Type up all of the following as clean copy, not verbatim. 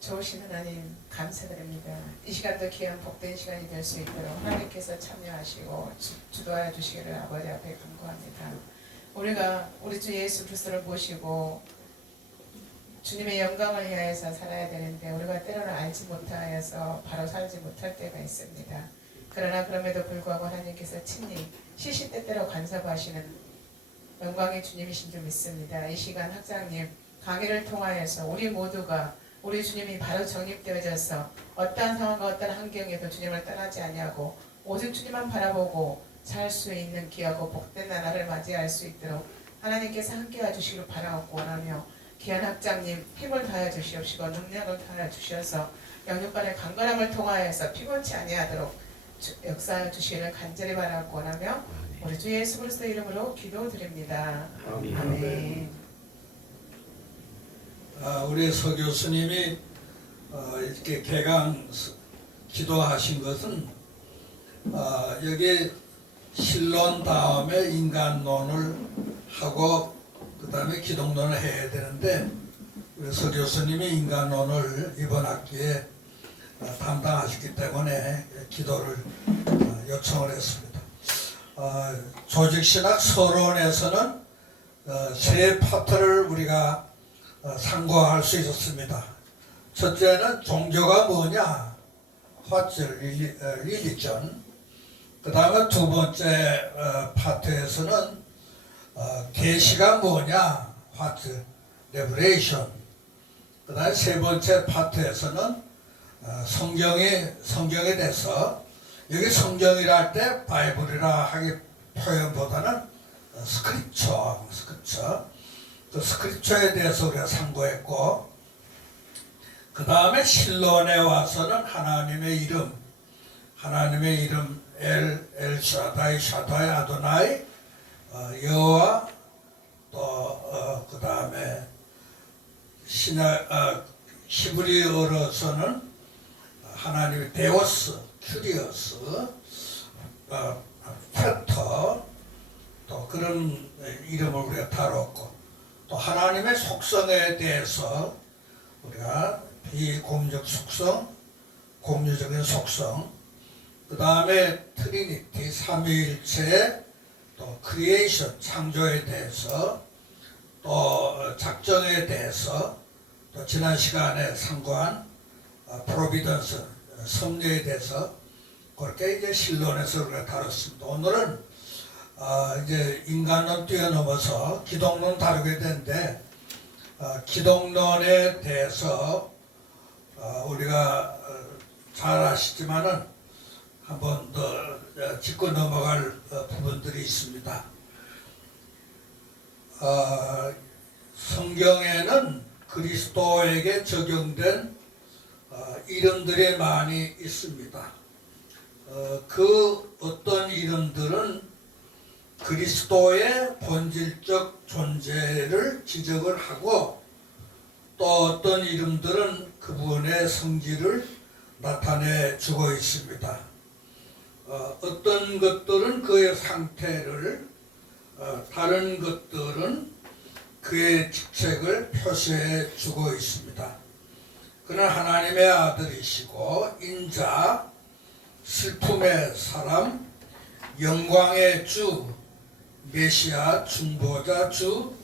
좋으신 하나님 감사드립니다. 이 시간도 귀한 복된 시간이 될 수 있도록 하나님께서 참여하시고 주도하여 주시기를 아버지 앞에 간구합니다. 우리가 우리 주 예수 그리스도를 모시고 주님의 영광을 위하여서 살아야 되는데 우리가 때로는 알지 못하여서 바로 살지 못할 때가 있습니다. 그러나 그럼에도 불구하고 하나님께서 친히 시시때때로 간섭하시는 영광의 주님이신 줄 믿습니다. 이 시간 학장님 강의를 통하여서 우리 모두가 우리 주님이 바로 정립되어져서 어떠한 상황과 어떠한 환경에도 주님을 떠나지 아니하고 오직 주님만 바라보고 살 수 있는 귀하고 복된 나라를 맞이할 수 있도록 하나님께서 함께해 주시기를 바라고 원하며 귀한 학장님 힘을 다하여 주시옵시고 능력을 다하여 주셔서 영육간의 강건함을 통하여서 피곤치 아니하도록 역사하여 주시기를 간절히 바라고 원하며 우리 주 예수 그리스도 이름으로 기도드립니다. 아멘. 우리 서 교수님이 이렇게 개강 기도하신 것은 여기 신론 다음에 인간론을 하고 그 다음에 기독론을 해야 되는데 우리 서 교수님이 인간론을 이번 학기에 담당하셨기 때문에 기도를 요청을 했습니다. 조직신학 서론에서는 세 파트를 우리가 상고할 수 있었습니다. 첫째는 종교가 뭐냐, What's religion? 그 다음에 두 번째 파트에서는 계시가 뭐냐, What's revelation? 그 다음에 세 번째 파트에서는 성경에 대해서, 여기 성경이라 할 때 바이블이라 하기 표현보다는 스크립처. 그 스크립처에 대해서 우리가 상고했고, 그 다음에 신론에 와서는 하나님의 이름 엘 샤다이 아도나이, 여호와, 또 그 다음에 히브리어로서는 하나님의 데오스, 큐리어스, 페터, 또 그런 이름을 우리가 다뤘고, 또 하나님의 속성에 대해서 우리가 비공적 속성, 공유적인 속성, 그 다음에 트리니티, 삼위일체, 또 크리에이션, 창조에 대해서, 또 작정에 대해서, 또 지난 시간에 상고한 프로비던스, 섭리에 대해서 그렇게 이제 신론에서 우리가 다뤘습니다. 오늘은 이제 인간론 뛰어넘어서 기독론 다루게 되는데, 기독론에 대해서 우리가 잘 아시지만은 한 번 더 짚고 넘어갈 부분들이 있습니다. 성경에는 그리스도에게 적용된 이름들이 많이 있습니다. 그 어떤 이름들은 그리스도의 본질적 존재를 지적을 하고, 또 어떤 이름들은 그분의 성질을 나타내 주고 있습니다. 어떤 것들은 그의 상태를, 다른 것들은 그의 직책을 표시해 주고 있습니다. 그는 하나님의 아들이시고 인자, 슬픔의 사람, 영광의 주, 메시아, 중보자, 주,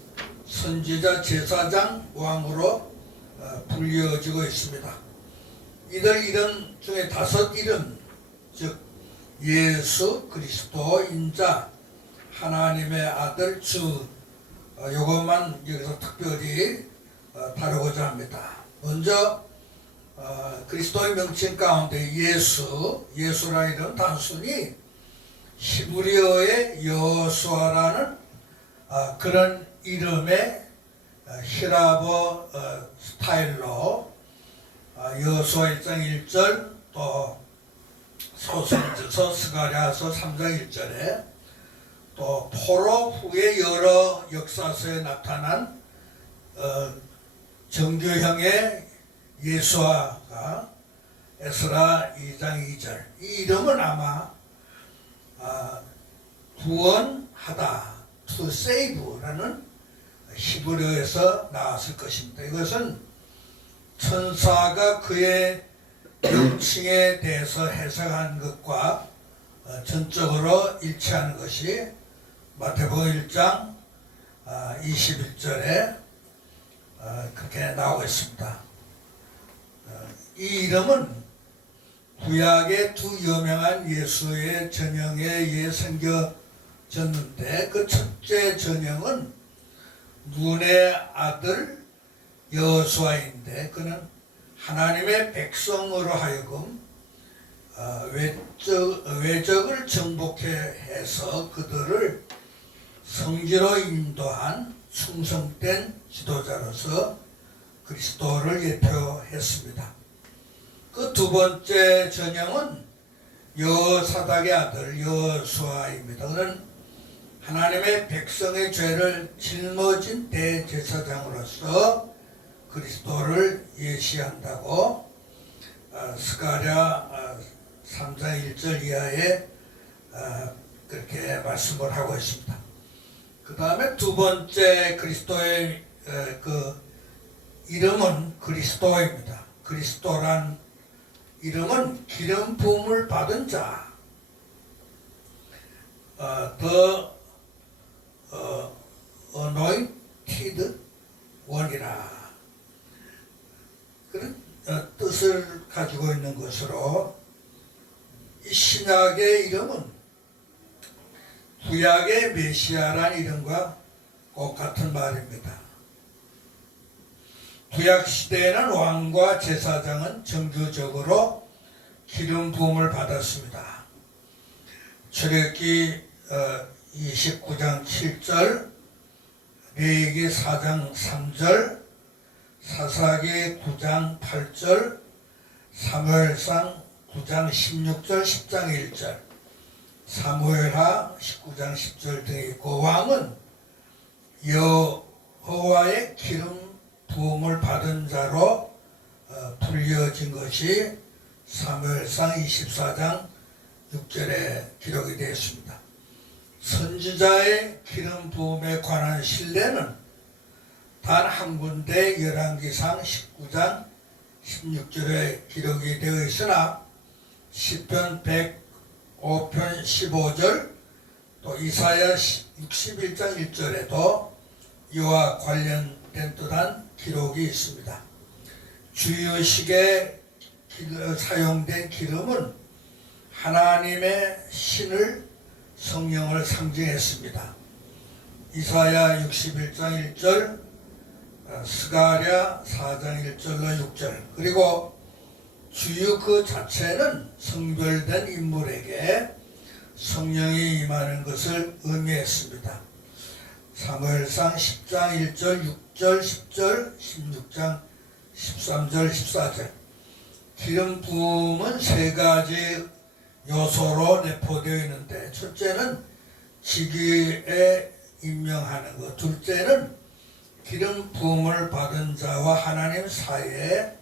선지자, 제사장, 왕으로 불려지고 있습니다. 이들 이름 중에 5 이름, 즉 예수, 그리스도, 인자, 하나님의 아들, 주, 이것만 여기서 특별히 다루고자 합니다. 먼저 그리스도의 명칭 가운데 예수라는 이름은 단순히 히브리어의 여호수아라는 그런 이름의 히라보 스타일로 여호수아 1장 1절, 또 소선지서 스가랴서 3장 1절에, 또 포로 후에 여러 역사서에 나타난 정교형의 예수아가 에스라 2장 2절, 이 이름은 아마 구원하다, to save라는 히브리어에서 나왔을 것입니다. 이것은 천사가 그의 명칭에 대해서 해석한 것과 전적으로 일치하는 것이 마태복음 1장 21절에 그렇게 나오고 있습니다. 이 이름은 구약의 두 유명한 예수의 전형에 의해 생겨졌는데 그 첫째 전형은 눈의 아들 여호수아인데 그는 하나님의 백성으로 하여금 외적을 정복해 해서 그들을 성지로 인도한 충성된 지도자로서 그리스도를 예표했습니다. 그 두 번째 전형은 여호사닥의 아들 여호수아입니다. 그는 하나님의 백성의 죄를 짊어진 대제사장으로서 그리스도를 예시한다고 스가랴 3장 1절 이하에 그렇게 말씀을 하고 있습니다. 그 다음에 두 번째 그리스도의 그 이름은 그리스도입니다. 그리스도란 이름은 기름 부음을 받은 자, the anointed one이라 그런 뜻을 가지고 있는 것으로 이 신약의 이름은 구약의 메시아란 이름과 똑같은 말입니다. 구약 시대에는 왕과 제사장은 정규적으로 기름 부음을 받았습니다. 출애굽기 29장 7절, 레위기 4장 3절, 사사기 9장 8절, 사무엘상 9장 16절, 10장 1절, 사무엘하 19장 10절 등이 있고 왕은 여호와의 기름 부음을 받은 자로 불려진 것이 사무엘상 24장 6절에 기록이 되어 있습니다. 선지자의 기름 부음에 관한 신뢰는 단 한 군데 열왕기상 19장 16절에 기록이 되어 있으나 시편 105편 15절 또 이사야 61장 1절에도 이와 관련된 듯한 기록이 있습니다. 주유식에 사용된 기름은 하나님의 신을 성령을 상징했습니다. 이사야 61장 1절, 스가랴 4장 1절로 6절, 그리고 주유 그 자체는 성별된 인물에게 성령이 임하는 것을 의미했습니다. 사무엘상 10장 1절, 6절, 10절, 16장 13절, 14절. 기름 부음은 세 가지 요소로 내포되어 있는데 첫째는 직위에 임명하는 것, 둘째는 기름 부음을 받은 자와 하나님 사이에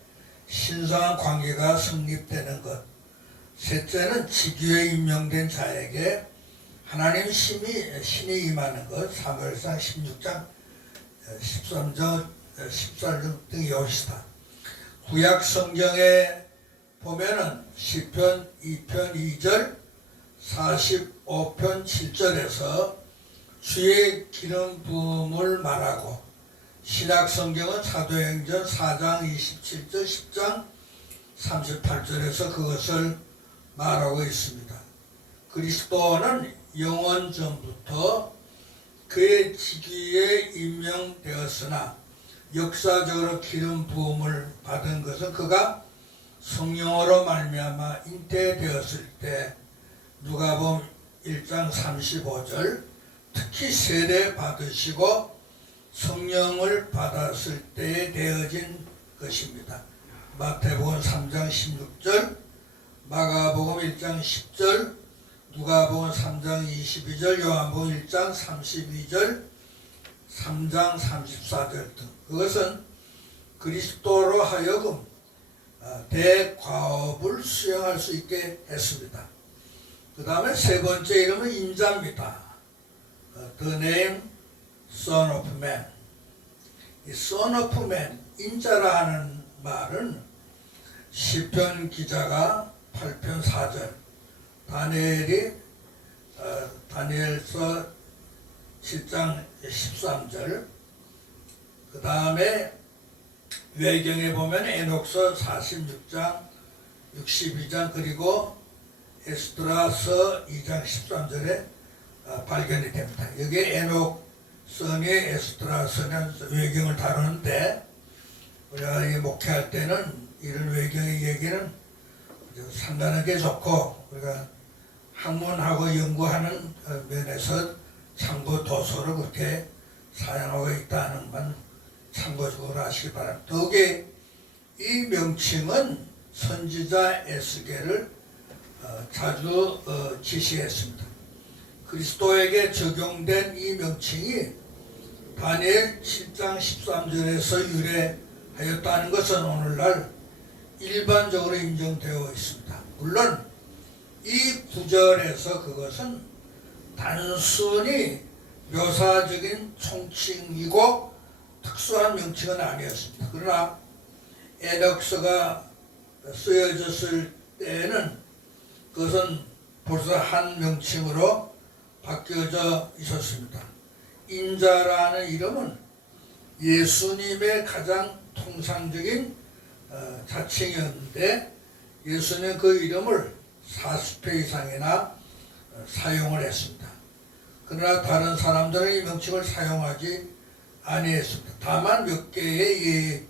신성한 관계가 성립되는 것, 셋째는 직위에 임명된 자에게 하나님 신이 임하는 것, 사무엘상 16장 13절 14절 등이 오시다. 구약 성경에 보면은 시편 2편 2절 45편 7절에서 주의 기름 부음을 말하고 신약 성경은 사도행전 4장 27절 10장 38절에서 그것을 말하고 있습니다. 그리스도는 영원 전부터 그의 직위에 임명되었으나 역사적으로 기름 부음을 받은 것은 그가 성령으로 말미암아 잉태되었을 때 누가복음 1장 35절 특히 세례 받으시고 성령을 받았을 때에 되어진 것입니다. 마태복음 3장 16절, 마가복음 1장 10절, 누가복음 3장 22절, 요한복음 1장 32절, 3장 34절 등 그것은 그리스도로 하여금 대과업을 수행할 수 있게 했습니다. 그 다음에 세 번째 이름은 인자입니다. The name Son of Man. 이 Son of Man, 인자라 하는 말은 시편 기자가 8편 4절, 다니엘이 다니엘서 7장 13절, 그 다음에 외경에 보면 에녹서 46장 62장 그리고 에스드라서 2장 13절에 발견이 됩니다. 여기에 에녹서니 에스드라서는 외경을 다루는데 우리가 이 목회할 때는 이런 외경의 얘기는 상당하게 좋고 우리가 학문하고 연구하는 면에서 참고 도서를 그렇게 사용하고 있다는 건 참고적으로 아시기 바랍니다. 더욱이 이 명칭은 선지자 에스겔을 자주 지시했습니다. 그리스도에게 적용된 이 명칭이 다니엘 7장 13절에서 유래하였다는 것은 오늘날 일반적으로 인정되어 있습니다. 물론 이 구절에서 그것은 단순히 묘사적인 총칭이고 특수한 명칭은 아니었습니다. 그러나 에녹서가 쓰여졌을 때에는 그것은 벌써 한 명칭으로 바뀌어져 있었습니다. 인자라는 이름은 예수님의 가장 통상적인 자칭이었는데 예수님은 그 이름을 40회 이상이나 사용을 했습니다. 그러나 다른 사람들은 이 명칭을 사용하지 아니했습니다. 다만 몇 개의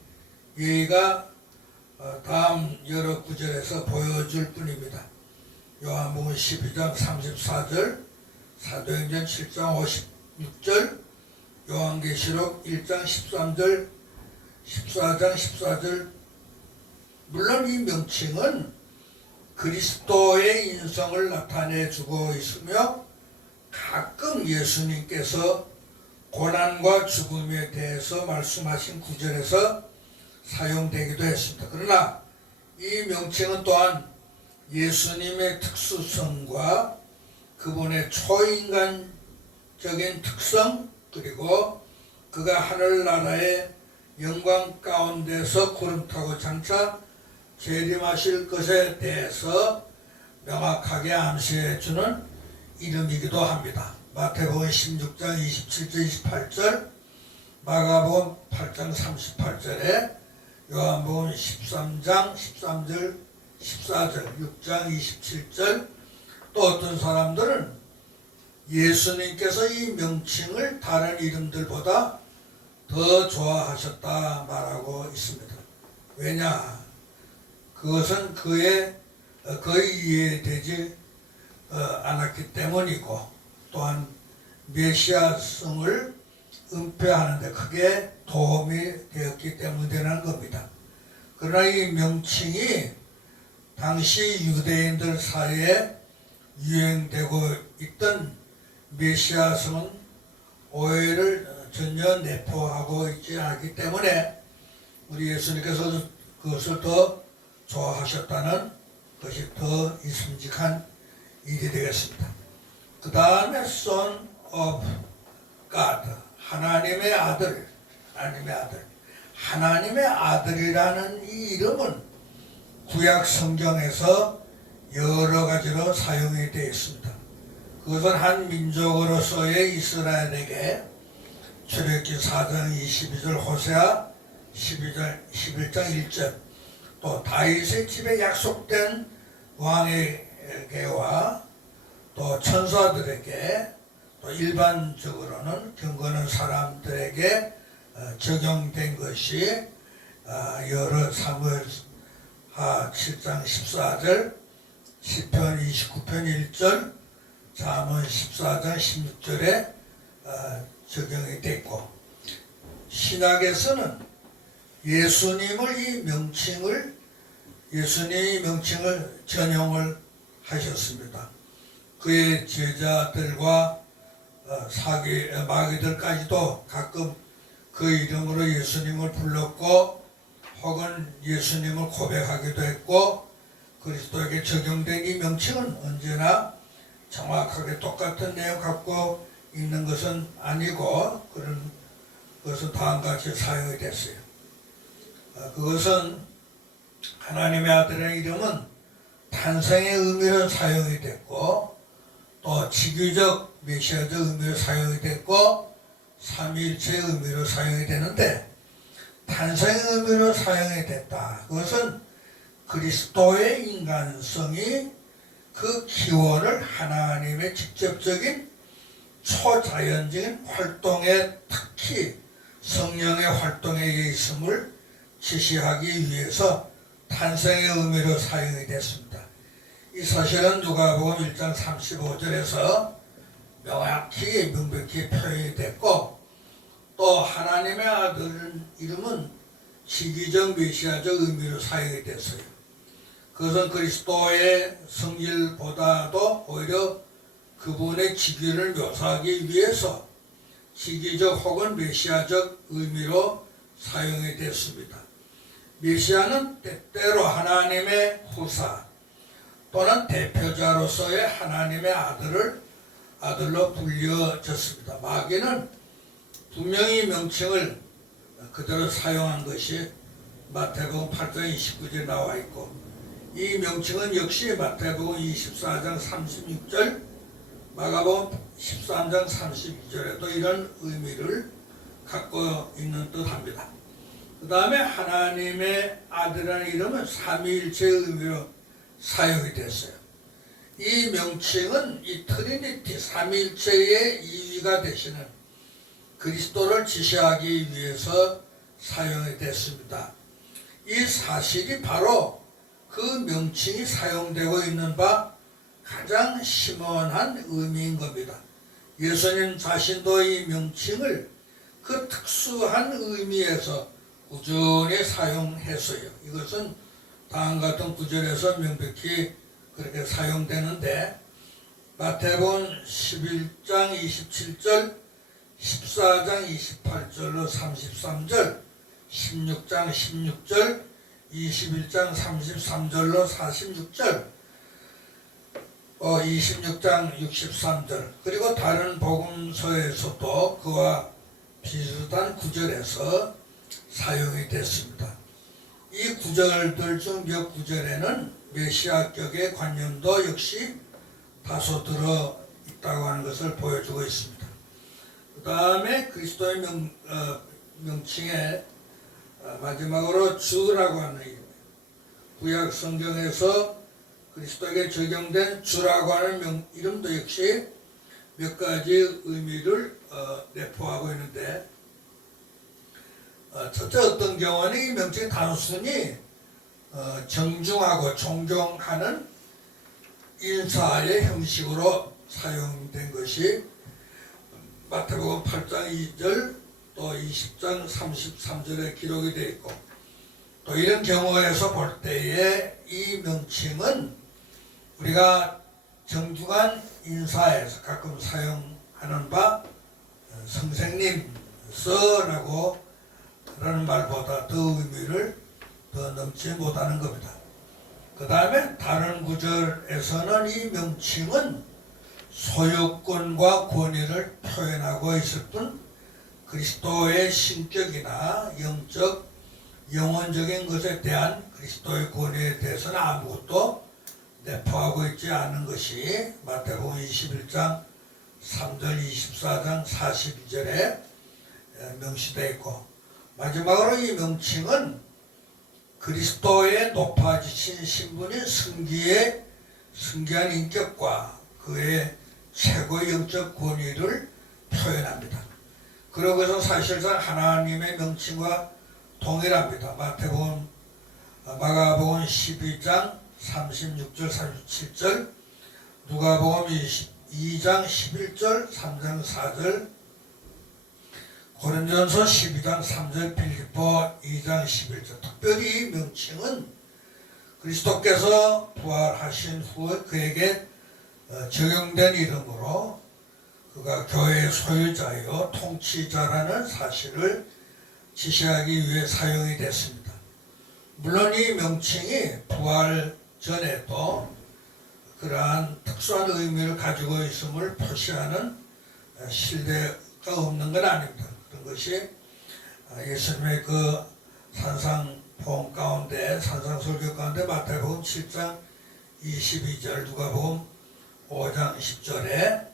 예가 다음 여러 구절에서 보여줄 뿐입니다. 요한복음 12장 34절, 사도행전 7장 56절, 요한계시록 1장 13절, 14장 14절. 물론 이 명칭은 그리스도의 인성을 나타내주고 있으며 가끔 예수님께서 고난과 죽음에 대해서 말씀하신 구절에서 사용되기도 했습니다. 그러나 이 명칭은 또한 예수님의 특수성과 그분의 초인간적인 특성 그리고 그가 하늘나라의 영광 가운데서 구름 타고 장차 재림하실 것에 대해서 명확하게 암시해 주는 이름이기도 합니다. 마태복음 16장 27절 28절, 마가복음 8장 38절에 요한복음 13장 13절 14절 6장 27절. 또 어떤 사람들은 예수님께서 이 명칭을 다른 이름들보다 더 좋아하셨다 말하고 있습니다. 왜냐? 그것은 거의 이해되지 않았기 때문이고 또한 메시아성을 은폐하는 데 크게 도움이 되었기 때문이라는 겁니다. 그러나 이 명칭이 당시 유대인들 사이에 유행되고 있던 메시아성은 오해를 전혀 내포하고 있지 않기 때문에 우리 예수님께서 그것을 더 좋아하셨다는 것이 더 있음직한 일이 되겠습니다. 그 다음에 Son of God, 하나님의 아들, 하나님의 아들이라는 이 이름은 구약 성경에서 여러 가지로 사용이 되어 있습니다. 그것은 한 민족으로서의 이스라엘에게 출애굽기 4장 22절, 호세아 11장 1절, 또 다윗의 집에 약속된 왕에게와 또 천사들에게 또 일반적으로는 경건한 사람들에게 적용된 것이 여러 사무엘하 7장 14절, 시편 29편 1절, 잠언 14장 16절에 적용이 됐고, 신약에서는 예수님이 명칭을 전용을 하셨습니다. 그의 제자들과 마귀들까지도 가끔 그 이름으로 예수님을 불렀고 혹은 예수님을 고백하기도 했고, 그리스도에게 적용된 이 명칭은 언제나 정확하게 똑같은 내용 갖고 있는 것은 아니고 그런 것은 다음과 같이 사용이 됐어요. 그것은 하나님의 아들의 이름은 탄생의 의미로 사용이 됐고 또 직위적 메시아적 의미로 사용이 됐고 삼위일체의 의미로 사용이 되는데 탄생의 의미로 사용이 됐다. 그것은 그리스도의 인간성이 그 기원을 하나님의 직접적인 초자연적인 활동에 특히 성령의 활동에 있음을 지시하기 위해서 탄생의 의미로 사용이 됐습니다. 이 사실은 누가복음 1장 35절에서 명백히 표현이 됐고 또 하나님의 아들 이름은 시기적 메시아적 의미로 사용이 됐어요. 그것은 그리스도의 성질보다도 오히려 그분의 직위를 묘사하기 위해서 시기적 혹은 메시아적 의미로 사용이 됐습니다. 메시아는 때때로 하나님의 후사 또는 대표자로서의 하나님의 아들로 불려졌습니다. 마귀는 분명히 명칭을 그대로 사용한 것이 마태복음 8장 29절에 나와 있고 이 명칭은 역시 마태복음 24장 36절 마가복음 13장 32절에도 이런 의미를 갖고 있는 듯합니다. 그 다음에 하나님의 아들이라는 이름은 삼위일체의 의미로 사용이 됐어요. 이 명칭은 이 트리니티 삼위일체의 이위가 되시는 그리스도를 지시하기 위해서 사용이 됐습니다. 이 사실이 바로 그 명칭이 사용되고 있는 바 가장 심오한 의미인 겁니다. 예수님 자신도 이 명칭을 그 특수한 의미에서 꾸준히 사용했어요. 이것은 다음 같은 구절에서 명백히 그렇게 사용되는데 마태복음 11장 27절 14장 28절로 33절 16장 16절 21장 33절로 46절 26장 63절 그리고 다른 복음서에서도 그와 비슷한 구절에서 사용이 됐습니다. 이 구절들 중 몇 구절에는 메시아격의 관념도 역시 다소 들어 있다고 하는 것을 보여주고 있습니다. 그 다음에 그리스도의 명칭에 마지막으로 주라고 하는 이름, 구약 성경에서 그리스도에게 적용된 주라고 하는 이름도 역시 몇 가지 의미를 내포하고 있는데 첫째 어떤 경우는 이 명칭이 단순히 정중하고 존경하는 인사의 형식으로 사용된 것이 마태복음 8장 2절 또 20장 33절에 기록이 되어 있고 또 이런 경우에서 볼 때에 이 명칭은 우리가 정중한 인사에서 가끔 사용하는 바 선생님, 서라고 라는 말보다 더 의미를 더 넘지 못하는 겁니다. 그 다음에 다른 구절에서는 이 명칭은 소유권과 권위를 표현하고 있을 뿐 그리스도의 신격이나 영적, 영혼적인 것에 대한 그리스도의 권위에 대해서는 아무것도 내포하고 있지 않은 것이 마태복음 21장 3절 24장 42절에 명시되어 있고 마지막으로 이 명칭은 그리스도의 높아지신 신분인 승기한 인격과 그의 최고 영적 권위를 표현합니다. 그러고서 사실상 하나님의 명칭과 동일합니다. 마가복음 12장 36절 37절 누가복음 22장 11절 3장 4절 고린도전서 12장 3절 빌립보 2장 11절 특별히 이 명칭은 그리스도께서 부활하신 후에 그에게 적용된 이름으로 그가 교회의 소유자요 통치자라는 사실을 지시하기 위해 사용이 됐습니다. 물론 이 명칭이 부활 전에도 그러한 특수한 의미를 가지고 있음을 표시하는 신뢰가 없는 건 아닙니다. 그런 것이 예수님의 그 산상 때 산상설교 가운데 마태복음 7장 22절, 누가복음 5장 10절에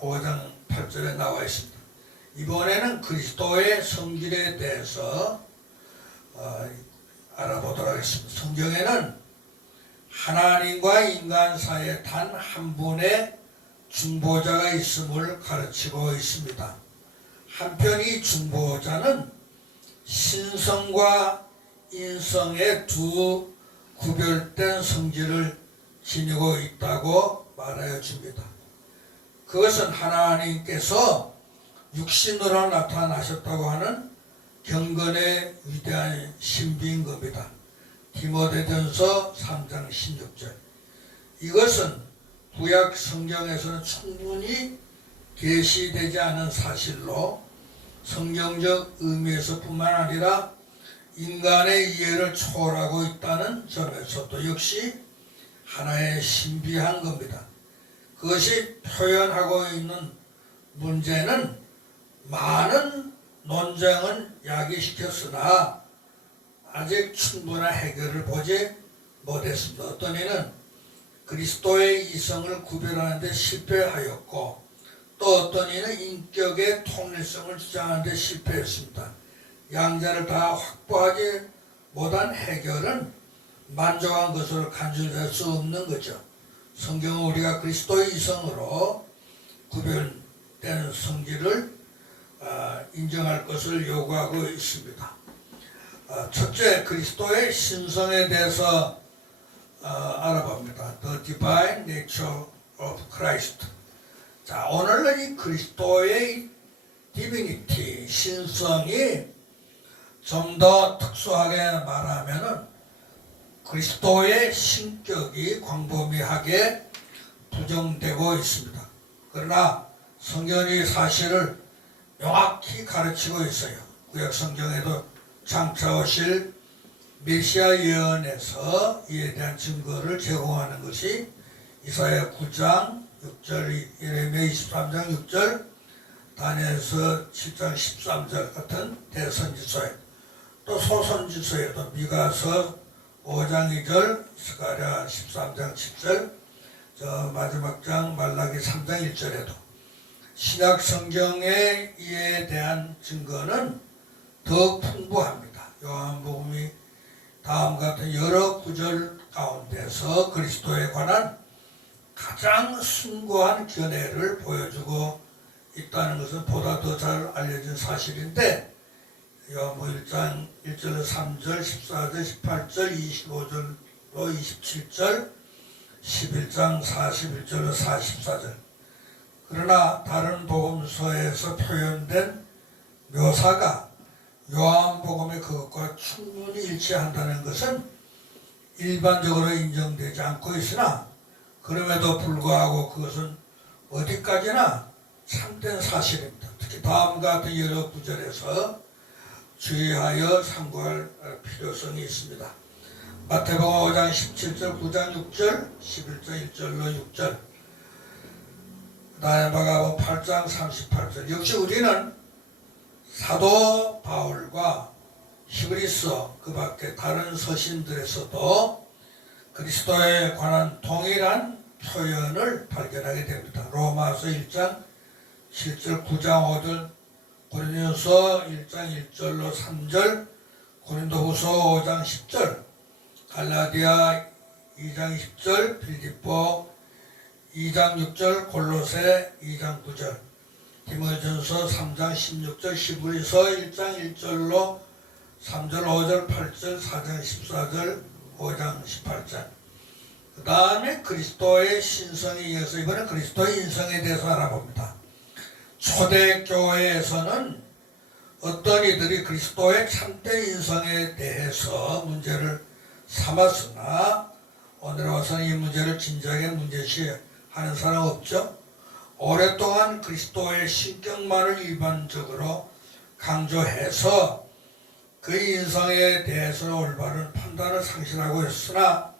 5장 8절에 나와 있습니다. 이번에는 그리스도의 성질에 대해서 알아보도록 하겠습니다. 성경에는 하나님과 인간 사이에 단 한 분의 중보자가 있음을 가르치고 있습니다. 한편 이 중보자는 신성과 인성의 두 구별된 성질을 지니고 있다고 말하여 줍니다. 그것은 하나님께서 육신으로 나타나셨다고 하는 경건의 위대한 신비인 겁니다. 디모데전서 3장 16절. 이것은 구약 성경에서는 충분히 계시되지 않은 사실로 성경적 의미에서뿐만 아니라 인간의 이해를 초월하고 있다는 점에서도 역시 하나의 신비한 겁니다. 그것이 표현하고 있는 문제는 많은 논쟁을 야기시켰으나 아직 충분한 해결을 보지 못했습니다. 어떤 이는 그리스도의 이성을 구별하는 데 실패하였고 또 어떤 이는 인격의 통일성을 주장하는 데 실패했습니다. 양자를 다 확보하지 못한 해결은 만족한 것으로 간주될 수 없는 거죠. 성경은 우리가 그리스도의 이성으로 구별된 성질을 인정할 것을 요구하고 있습니다. 첫째, 그리스도의 신성에 대해서 알아봅니다. The Divine Nature of Christ. 자, 오늘은 이 그리스도의 디비니티, 신성이 좀 더 특수하게 말하면은 그리스도의 신격이 광범위하게 부정되고 있습니다. 그러나 성경은 이 사실을 명확히 가르치고 있어요. 구약 성경에도 장차 오실 메시아 예언에서 이에 대한 증거를 제공하는 것이 이사야 9장 6절, 예레미야 23장 6절, 다니엘서 7장 13절 같은 대선지서에 또 소선지서에도 미가서 5장 2절, 스가랴 13장 7절, 저 마지막 장 말라기 3장 1절에도 신약 성경의 이에 대한 증거는 더 풍부합니다. 요한복음이 다음 같은 여러 구절 가운데서 그리스도에 관한 가장 숭고한 견해를 보여주고 있다는 것은 보다 더 잘 알려진 사실인데 요한복음 1장 1절, 3절, 14절, 18절, 25절로 27절, 11장 41절로 44절. 그러나 다른 복음서에서 표현된 묘사가 요한복음의 그것과 충분히 일치한다는 것은 일반적으로 인정되지 않고 있으나 그럼에도 불구하고 그것은 어디까지나 참된 사실입니다. 특히 다음과 같은 여러 구절에서 주의하여 참고할 필요성이 있습니다. 마태복음 5장 17절, 9장 6절, 11장 1절로 6절, 그 다음에 마가복음 8장 38절. 역시 우리는 사도 바울과 히브리서 그 밖에 다른 서신들에서도 그리스도에 관한 동일한 표현을 발견하게 됩니다. 로마서 1장 7절, 9장 5절, 고린도서 1장 1절로 3절, 고린도후서 5장 10절, 갈라디아 2장 10절, 필립보 2장 6절, 골로새 2장 9절, 디모데전서 3장 16절, 히브리서 1장 1절로 3절, 5절, 8절, 4장 14절, 5장 18절. 그 다음에 그리스도의 신성에 이어서 이번엔 그리스도의 인성에 대해서 알아봅니다. 초대교회에서는 어떤 이들이 그리스도의 참된 인성에 대해서 문제를 삼았으나 오늘 와서는 이 문제를 진지하게 문제시하는 사람 없죠. 오랫동안 그리스도의 신격만을 일반적으로 강조해서 그 인성에 대해서는 올바른 판단을 상실하고 있으나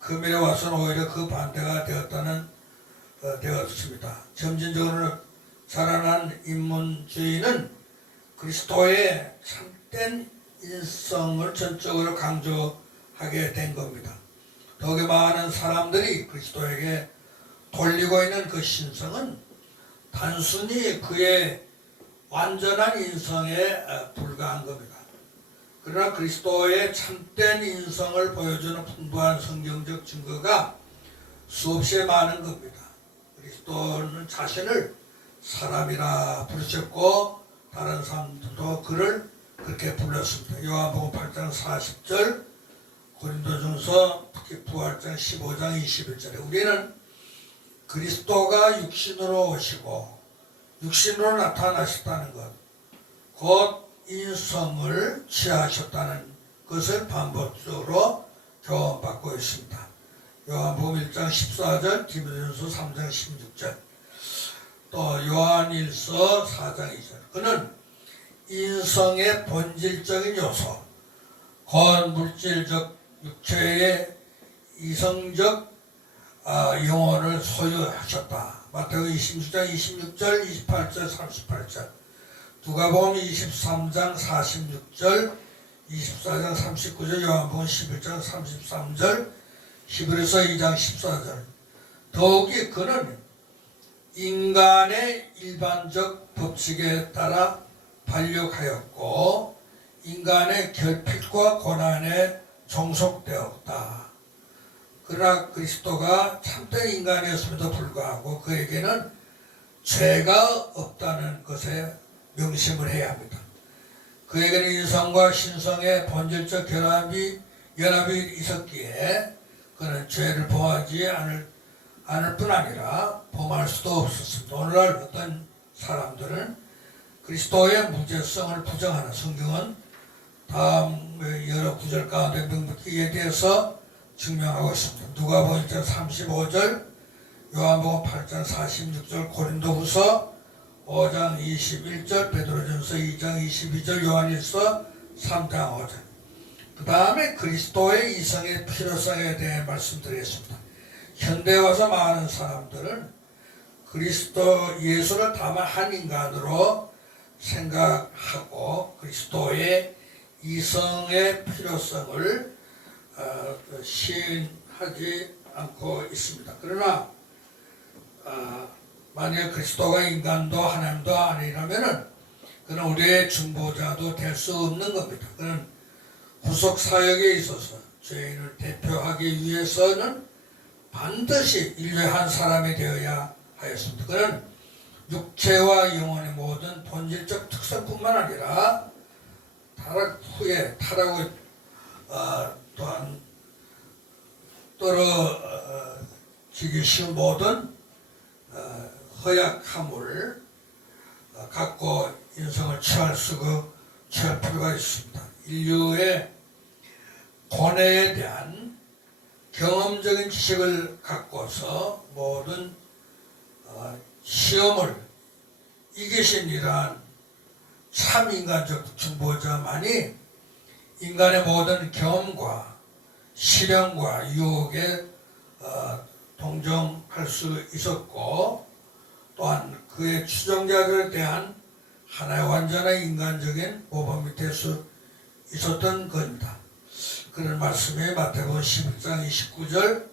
금일에 와서는 오히려 그 반대가 되었습니다. 점진적으로 자라난 인문주의는 그리스도의 참된 인성을 전적으로 강조하게 된 겁니다. 더욱이 많은 사람들이 그리스도에게 돌리고 있는 그 신성은 단순히 그의 완전한 인성에 불과한 겁니다. 그러나 그리스도의 참된 인성을 보여주는 풍부한 성경적 증거가 수없이 많은 겁니다. 그리스도는 자신을 사람이라 부르셨고 다른 사람들도 그를 그렇게 불렀습니다. 요한복음 8장 40절, 고린도전서 특히 부활장 15장 21절에 우리는 그리스도가 육신으로 오시고 육신으로 나타나셨다는 것, 곧 인성을 취하셨다는 것을 반복적으로 교훈받고 있습니다. 요한복음 1장 14절, 디모데전서 3장 16절, 또 요한일서 4장 2절. 그는 인성의 본질적인 요소, 곧 물질적 육체의 이성적 영혼을 소유하셨다. 마태복음 26장 26절, 28절, 38절, 누가복음 23장 46절, 24장 39절, 요한복음 11장 33절, 히브리서 2장 14절. 더욱이 그는 인간의 일반적 법칙에 따라 발육하였고 인간의 결핍과 고난에 종속되었다. 그러나 그리스도가 참된 인간이었음에도 불구하고 그에게는 죄가 없다는 것에 명심을 해야 합니다. 그에게는 인성과 신성의 본질적 연합이 있었기에 그는 죄를 범하지 않을 뿐 아니라 범할 수도 없었습니다. 오늘날 어떤 사람들은 그리스도의 무죄성을 부정하는, 성경은 다음 여러 구절 가운데 명백히 이에 대해서 증명하고 있습니다. 누가복음 1장 35절, 요한복음 8장 46절, 고린도후서 5장 21절, 베드로전서 2장 22절, 요한일서 3장 5절. 그 다음에 그리스도의 이성의 필요성에 대해 말씀드리겠습니다. 현대에 와서 많은 사람들은 그리스도 예수를 다만 한 인간으로 생각하고 그리스도의 이성의 필요성을 시인하지 않고 있습니다. 그러나 만약 그리스도가 인간도 하나님도 아니라면은 그는 우리의 중보자도 될 수 없는 겁니다. 그는 구속 사역에 있어서 죄인을 대표하기 위해서는 반드시 인류의 한 사람이 되어야 하였습니다. 그는 육체와 영혼의 모든 본질적 특성뿐만 아니라 타락 후에 타락을 또한 떨어지기 쉬운 모든 허약함을 갖고 인성을 취할 필요가 있습니다. 인류의 고뇌에 대한 경험적인 지식을 갖고서 모든 시험을 이기신 이러한 참 인간적 중보자만이 인간의 모든 경험과 시련과 유혹에 동정할 수 있었고 또한 그의 추종자들에 대한 하나의 완전한 인간적인 모범이 될 수 있었던 겁니다. 그런 말씀이 마태복음 11장 29절,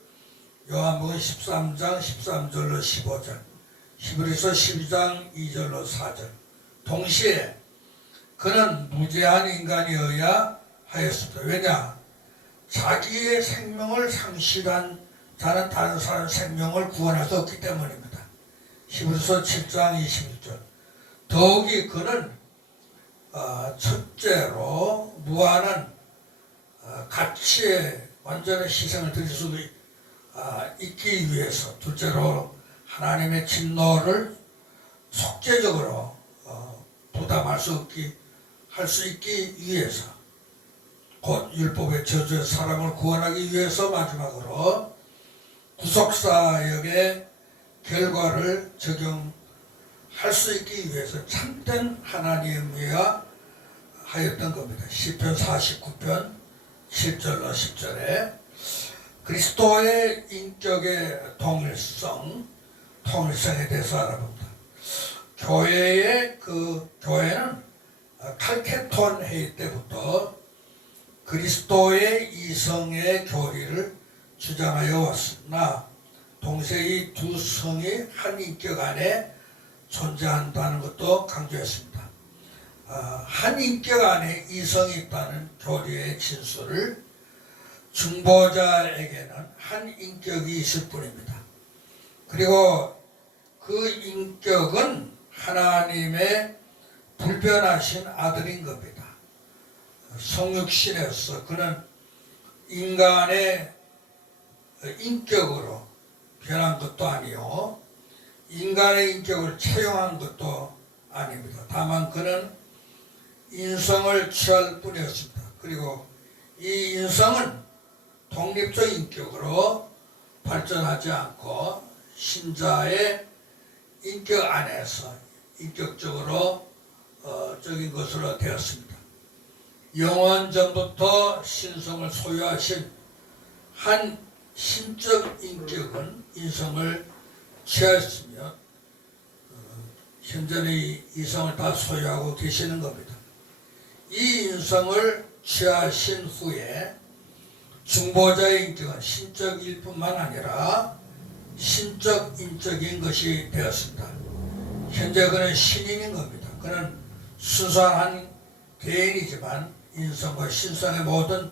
요한복음 13장 13절로 15절, 히브리서 12장 2절로 4절. 동시에 그는 무죄한 인간이어야 하였습니다. 왜냐? 자기의 생명을 상실한 자는 다른 사람의 생명을 구원할 수 없기 때문입니다. 히브리서 7장 26절. 더욱이 그는 첫째로 무한한 가치의 완전한 희생을 드릴 수 있기 위해서, 둘째로 하나님의 진노를 속죄적으로 부담할 수 있기 위해서, 곧 율법의 저주의 사람을 구원하기 위해서 마지막으로 구속사역의 결과를 적용할 수 있기 위해서 참된 하나님이어야 하였던 겁니다. 시편 49편 7절로 10절에 그리스도의 인격의 통일성에 대해서 알아봅니다. 교회는 칼케톤 회의 때부터 그리스도의 이성의 교리를 주장하여 왔으나 동시에 이 두 성이 한 인격 안에 존재한다는 것도 강조했습니다. 한 인격 안에 이성이 있다는 교리의 진술을 중보자에게는 한 인격이 있을 뿐입니다. 그리고 그 인격은 하나님의 불변하신 아들인 겁니다. 성육신에서 그는 인간의 인격으로 변한 것도 아니요 인간의 인격을 채용한 것도 아닙니다. 다만 그는 인성을 취할 뿐이었습니다. 그리고 이 인성은 독립적 인격으로 발전하지 않고 신자의 인격 안에서 인격적으로 적인 것으로 되었습니다. 영원 전부터 신성을 소유하신 한 신적 인격은 인성을 취하였으며 현재는 이 이성을 다 소유하고 계시는 겁니다. 이 인성을 취하신 후에 중보자의 인격은 신적일 뿐만 아니라 신적 인적인 것이 되었습니다. 현재 그는 신인인 겁니다. 그는 순수한 개인이지만 인성과 신성의 모든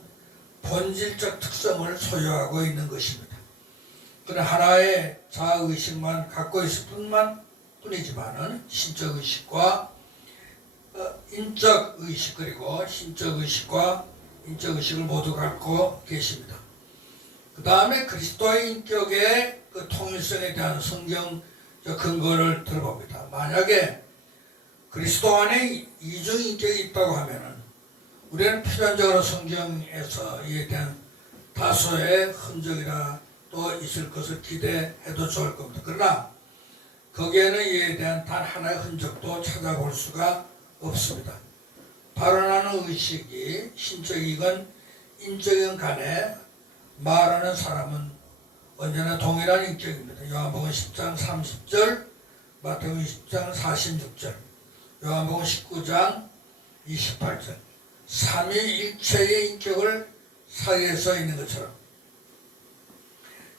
본질적 특성을 소유하고 있는 것입니다. 그는 하나의 자아의식만 갖고 있을 뿐이지만은 신적 의식과 인적 의식 그리고 신적 의식과 인적 의식을 모두 갖고 계십니다. 그 다음에 그리스도의 인격의 그 통일성에 대한 성경 근거를 들어봅니다. 만약에 그리스도 안에 이중 인격이 있다고 하면은 우리는 필연적으로 성경에서 이에 대한 다소의 흔적이라 또 있을 것을 기대해도 좋을 겁니다. 그러나 거기에는 이에 대한 단 하나의 흔적도 찾아볼 수가 없습니다. 발언하는 의식이 신적이건 인적이건 간에 말하는 사람은 언제나 동일한 인격입니다. 요한복음 10장 30절, 마태복음 10장 46절, 요한복음 19장 28절 삼위일체의 인격을 사이에 서 있는 것처럼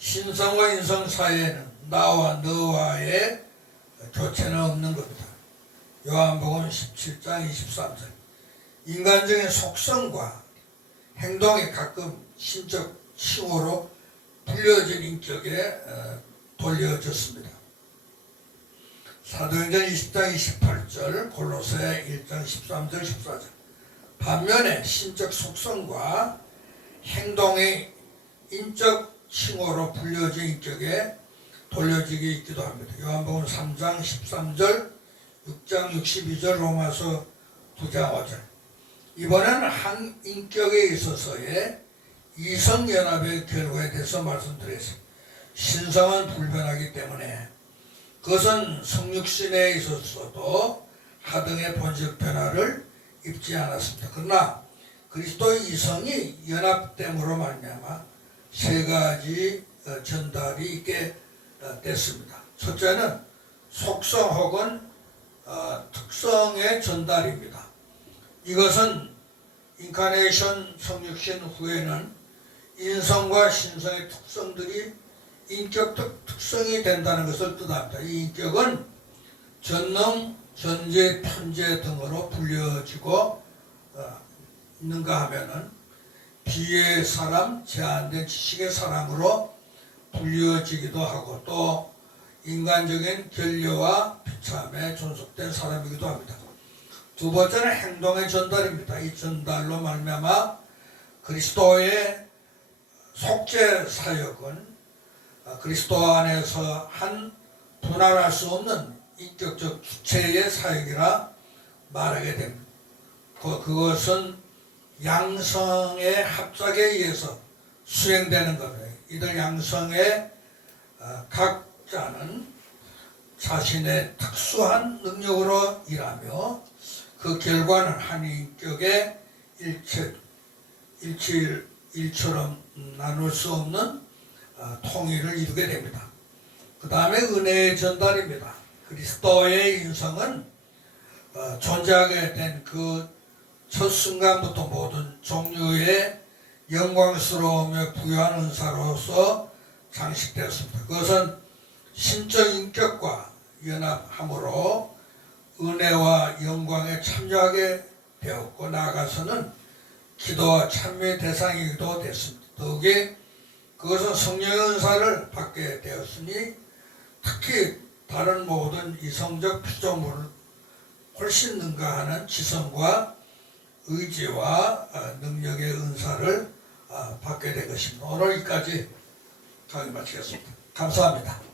신성과 인성 사이에는 나와 너와의 교체는 없는 겁니다. 요한복음 17장 23절 인간적인 속성과 행동이 가끔 신적 칭호로 불려진 인격에 돌려졌습니다. 사도행전 20장 28절 골로새 1장 13절 14절 반면에 신적 속성과 행동의 인적 칭호로 불려진 인격에 돌려지게 있기도 합니다. 요한복음 3장 13절 6장 62절 로마서 9장 5절 이번에는 한 인격에 있어서의 이성연합의 결과에 대해서 말씀드리겠습니다. 신성은 불변하기 때문에 그것은 성육신에 있어서도 하등의 본질 변화를 입지 않았습니다. 그러나 그리스도의 이성이 연합됨으로 말미암아 세 가지 전달이 있게 됐습니다. 첫째는 속성 혹은 특성의 전달입니다. 이것은 인카네이션 성육신 후에는 인성과 신성의 특성들이 인격적 특성이 된다는 것을 뜻합니다. 이 인격은 전능, 전제, 편제 등으로 불려지고 있는가 하면은 비의 사람, 제한된 지식의 사람으로 불려지기도 하고 또 인간적인 결여와 비참에 존속된 사람이기도 합니다. 두 번째는 행동의 전달입니다. 이 전달로 말미암아 그리스도의 속죄 사역은 그리스도 안에서 한 분할할 수 없는 인격적 주체의 사역이라 말하게 됩니다. 그것은 양성의 합작에 의해서 수행되는 겁니다. 이들 양성의 각자는 자신의 특수한 능력으로 일하며 그 결과는 한 인격의 일처럼 나눌 수 없는 통일을 이루게 됩니다. 그 다음에 은혜의 전달입니다. 그리스도의 인성은 존재하게 된 그 첫 순간부터 모든 종류의 영광스러우며 부유한 은사로서 장식되었습니다. 그것은 신적 인격과 연합함으로 은혜와 영광에 참여하게 되었고 나아가서는 기도와 참여의 대상이기도 됐습니다. 더욱이 그것은 성령의 은사를 받게 되었으니 특히 다른 모든 이성적 피조물을 훨씬 능가하는 지성과 의지와 능력의 은사를 받게 된 것입니다. 오늘 여기까지 강의 마치겠습니다. 감사합니다.